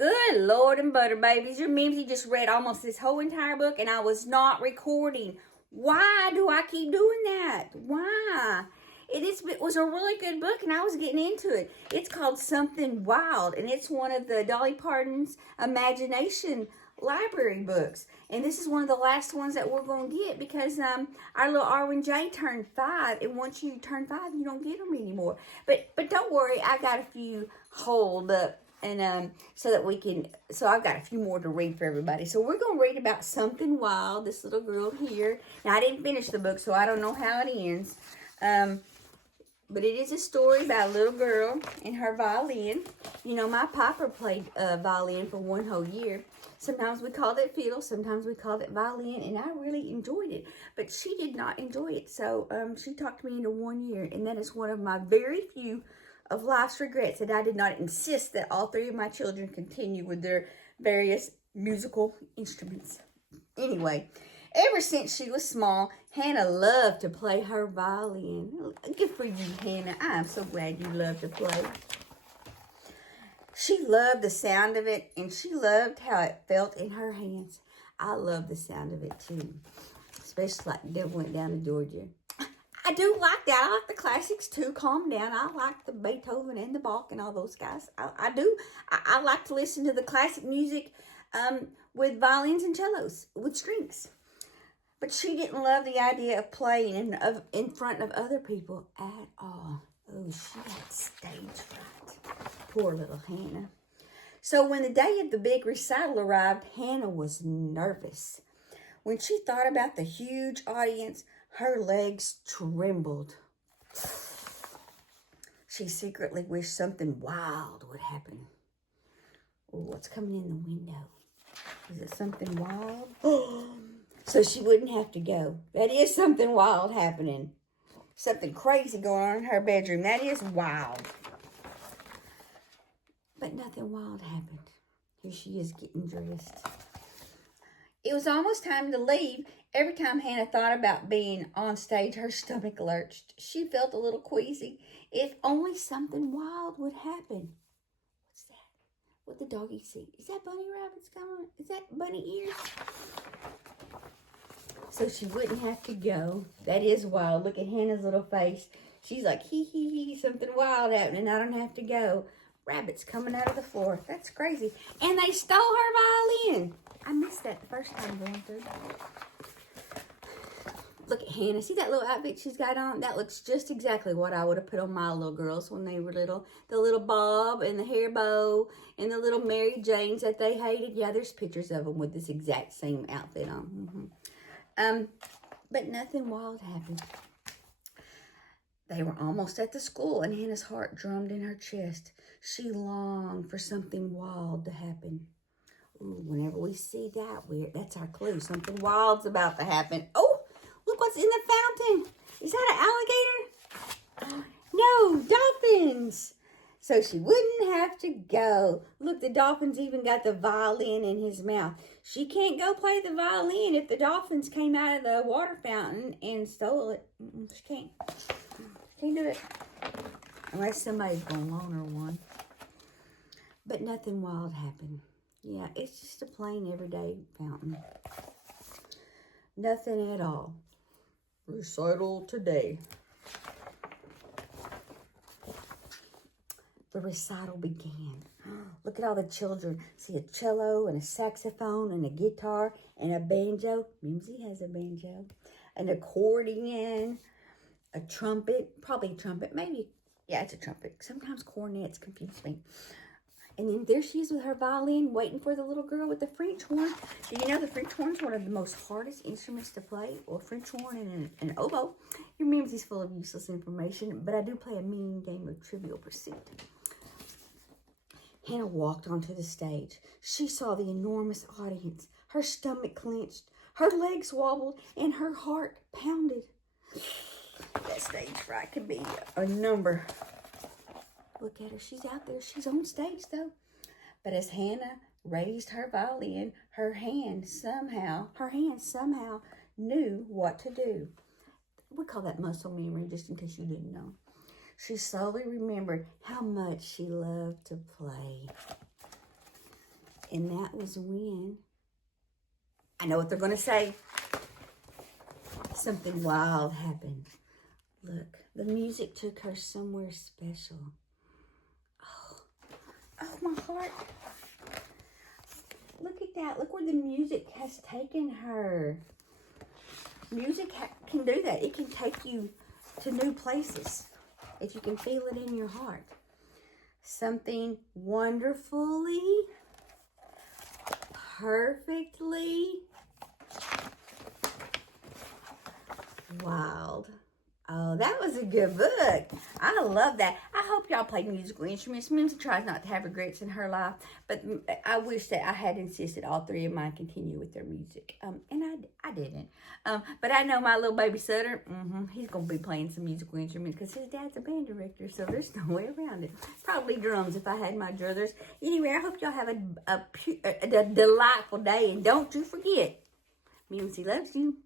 Good Lord and butter, babies. Your Mimzie just read almost this whole entire book and I was not recording. Why do I keep doing that? Why? It was a really good book and I was getting into it. It's called Something Wild and it's one of the Dolly Parton's Imagination library books. And this is one of the last ones that we're going to get because our little Arwen J turned 5. And once you turn 5, you don't get them anymore. But don't worry, I got a few holed up. And so I've got a few more to read for everybody. So we're going to read about Something Wild, this little girl here. Now, I didn't finish the book, so I don't know how it ends. But it is a story about a little girl and her violin. You know, my papa played violin for one whole year. Sometimes we called it fiddle, sometimes we called it violin, and I really enjoyed it. But she did not enjoy it, so she talked me into 1 year, and that is one of my very few of life's regrets that I did not insist that all 3 of my children continue with their various musical instruments. Anyway, ever since she was small, Hannah loved to play her violin. Good for you, Hannah. I'm so glad you love to play. She loved the sound of it, and she loved how it felt in her hands. I love the sound of it, too, especially like Devil Went Down to Georgia. I do like that. I like the classics too. Calm down. I like the Beethoven and the Bach and all those guys. I do. I like to listen to the classic music with violins and cellos, with strings. But she didn't love the idea of playing in front of other people at all. Oh, she had stage fright. Poor little Hannah. So when the day of the big recital arrived, Hannah was nervous. When she thought about the huge audience, her legs trembled. She secretly wished something wild would happen. Oh, what's coming in the window? Is it something wild? So she wouldn't have to go. That is something wild happening. Something crazy going on in her bedroom. That is wild. But nothing wild happened. Here she is getting dressed. It was almost time to leave. Every time Hannah thought about being on stage, her stomach lurched. She felt a little queasy. If only something wild would happen. What's that? What the doggy see? Is that bunny rabbits coming? Is that bunny ears? So she wouldn't have to go. That is wild. Look at Hannah's little face. She's like, hee, hee, hee, something wild happening. I don't have to go. Rabbits coming out of the floor. That's crazy. And they stole her violin. I missed that the first time going through. Look at Hannah. See that little outfit she's got on? That looks just exactly what I would have put on my little girls when they were little. The little bob and the hair bow and the little Mary Janes that they hated. Yeah, there's pictures of them with this exact same outfit on. But nothing wild happened. They were almost at the school and Hannah's heart drummed in her chest. She longed for something wild to happen. Ooh, whenever we see that, that's our clue. Something wild's about to happen. Oh! Look what's in the fountain. Is that an alligator? No, dolphins. So she wouldn't have to go. Look, the dolphins even got the violin in his mouth. She can't go play the violin if the dolphins came out of the water fountain and stole it. She can't. She can't do it. Unless somebody's going to loan her one. But nothing wild happened. Yeah, it's just a plain everyday fountain. Nothing at all. Recital today. The recital began. Look at all the children. See a cello and a saxophone and a guitar and a banjo. Mimzie has a banjo. An accordion. A trumpet. Probably a trumpet. Maybe. Yeah, it's a trumpet. Sometimes cornets confuse me. And then there she is with her violin, waiting for the little girl with the French horn. Do you know the French horn is one of the most hardest instruments to play? Or French horn and an oboe. Your Mimzie's full of useless information, but I do play a mean game of Trivial Pursuit. Hannah walked onto the stage. She saw the enormous audience. Her stomach clenched, her legs wobbled, and her heart pounded. That stage fright could be a number. Look at her. She's out there. She's on stage, though. But as Hannah raised her violin, her hand somehow knew what to do. We call that muscle memory, just in case you didn't know. She slowly remembered how much she loved to play. And that was when, I know what they're going to say. Something wild happened. Look, the music took her somewhere special. Oh, my heart. Look at that. Look where the music has taken her. Music can do that. It can take you to new places if you can feel it in your heart. Something wonderfully, perfectly wild. Oh, that was a good book. I love that. I hope y'all play musical instruments. Mimzie tries not to have regrets in her life, but I wish that I had insisted all three of mine continue with their music. And I didn't. But I know my little baby Sutter, he's going to be playing some musical instruments because his dad's a band director, so there's no way around it. Probably drums if I had my druthers. Anyway, I hope y'all have a delightful day, and don't you forget, Mimzie loves you.